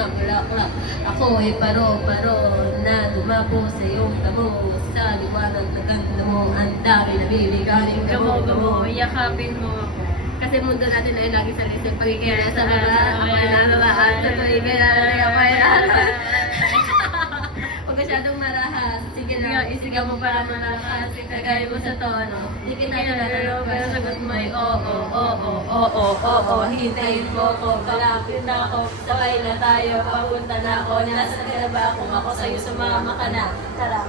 mga bulaklak. Ako'y paro-paro na dumapo sa iyong tamo. Sa liwanag na ganda mo, ang dami na bibigaling gamo-gamo. Yakapin mo ako. Kasi mundo natin ay lagi sa lisip. Pagkikaya sa mga ako'y nalalaan. Sa pagkikaya na ako'y nalalaan. Huwag masyadong marahas. Sige lang, isigaw mo para malakas. Itagay mo sa tono. Hindi kita nalaro, pero sagot mo ay oo, oo, oo, oo. Hintayin mo ko, palapit na ako. Sabay na tayo, papunta na ako. Nasa ka na ba kung ako sa'yo sumama ka na? Tara.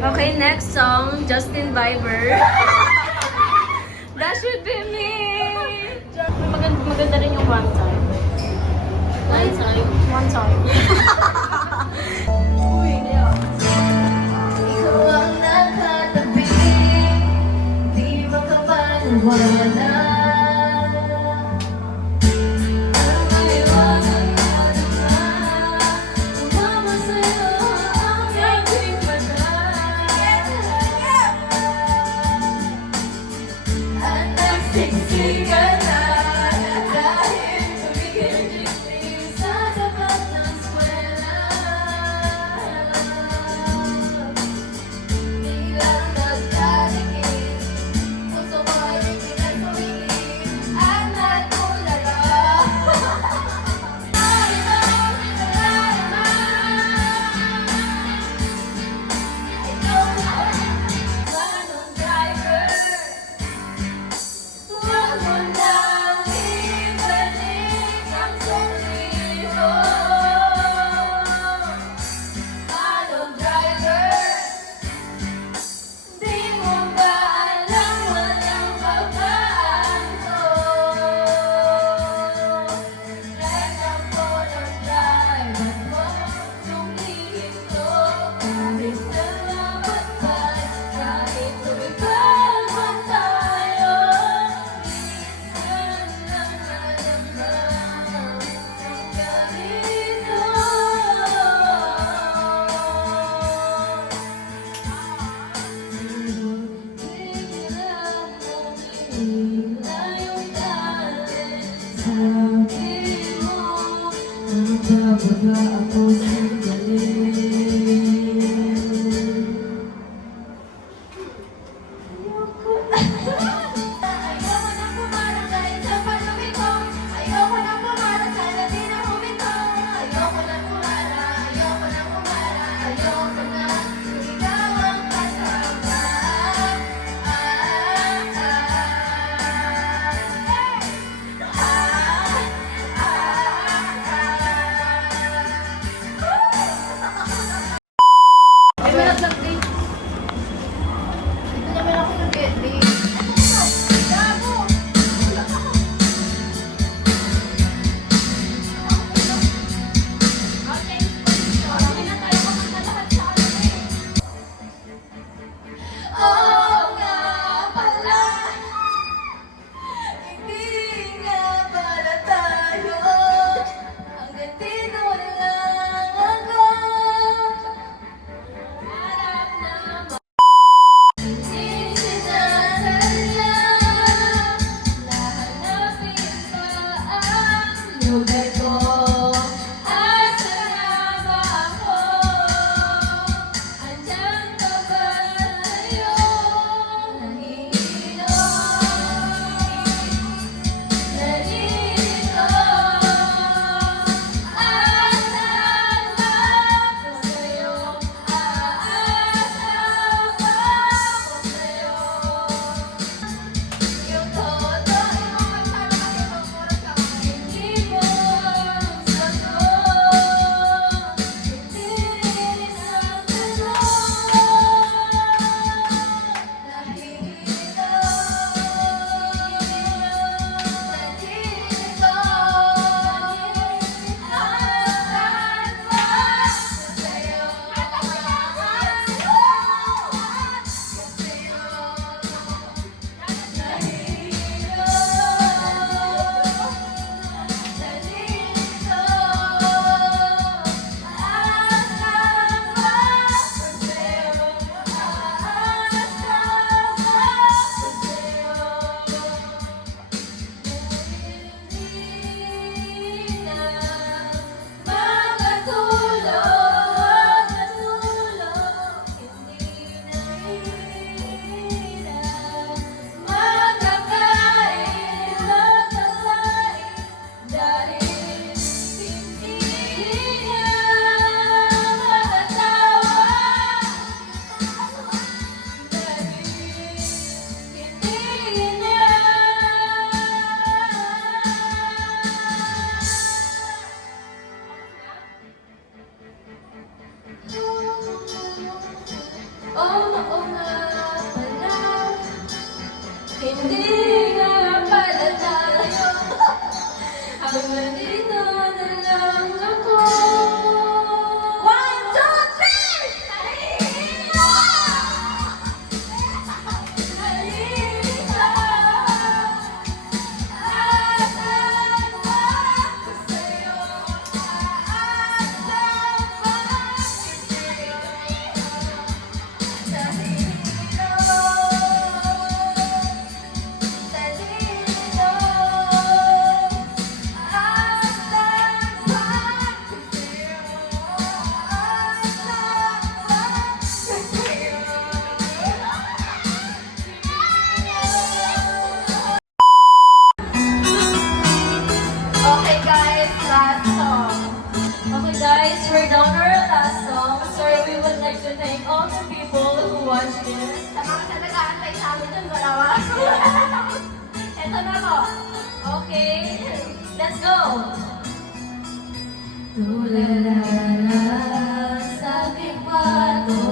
Okay, next song, Justin Bieber. That should be me. Maganda rin yung one time. One time. One time. Ikaw ang nakatabi, di makapaniwala. watch this. Sa mga sa nag-aantay sa amin ng dalawa. Ito na po. Okay, let's go! Tulala sa aking kwarto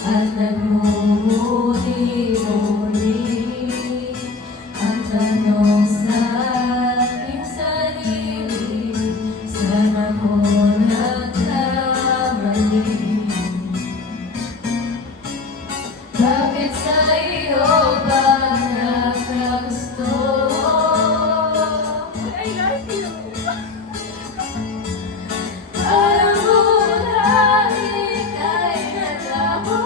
at nagmumuni-muni ang tanong sa aking sarili, saan ako nagkamali? Bakit sa iyo ba nagkagusto? I like you. Alam mo na ika'y naglaho.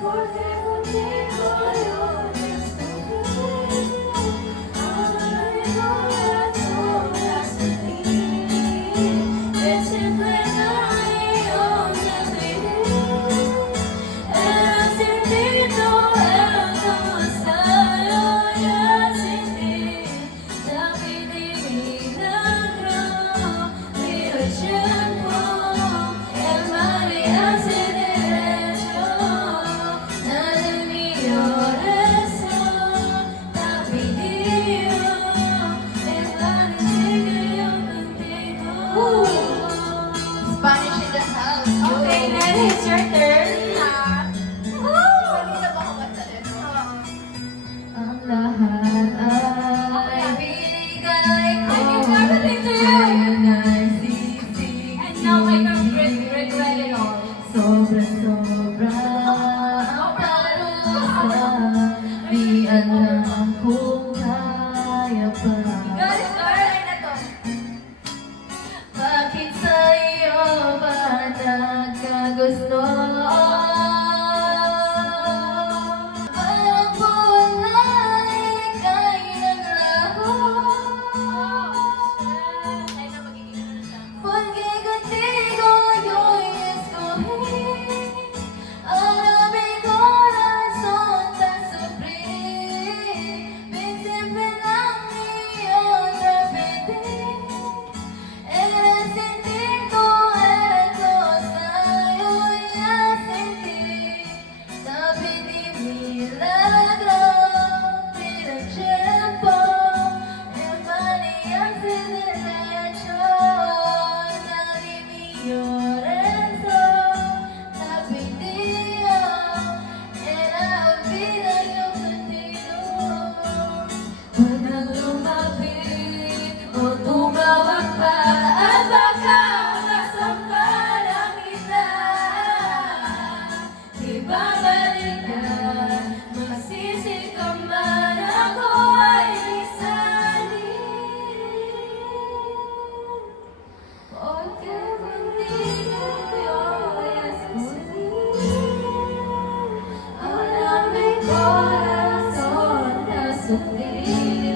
Kunti-kunti ko yung gusto ko. Ang marino at sobrang sabihin. E simple na iyong sabihin. El sentido, el gustayo y el sentir. Dapat di milagro, pero el tiempo, el mar y hace derecho. Nada mío rezo, dapat dio, el mar y sigue yo contigo. Spanish in the house. Okay, then it's your turn. Ang lahat ay binigay ko. I give everything to you. Ngayon ay sisig. And now I can regret it all. Sobra-sobra ang parusa. Di alam kung kaya pa. Guys, alright na to. Bakit sa iyo ba nagkagusto? Parang buwan ika'y naglaho. Ay, na magiging ano na siya. Porque contigo yo escogí ahora mi corazón te sufrir. Ven siempre la mío repetir. El sentido, el gustayo y el sentir. Sabe de milagro, pero el tiempo, el mar y hace derecho. Nadie mío rezo, sabe Dios, era olvida yo contigo. Huwag nang lumapit o tumawag pa at baka masampalan kita. Ibabalik ka, magsisi ka man ako ay isalin. Porque contigo yo escogí ahora mi corazón te sufrir.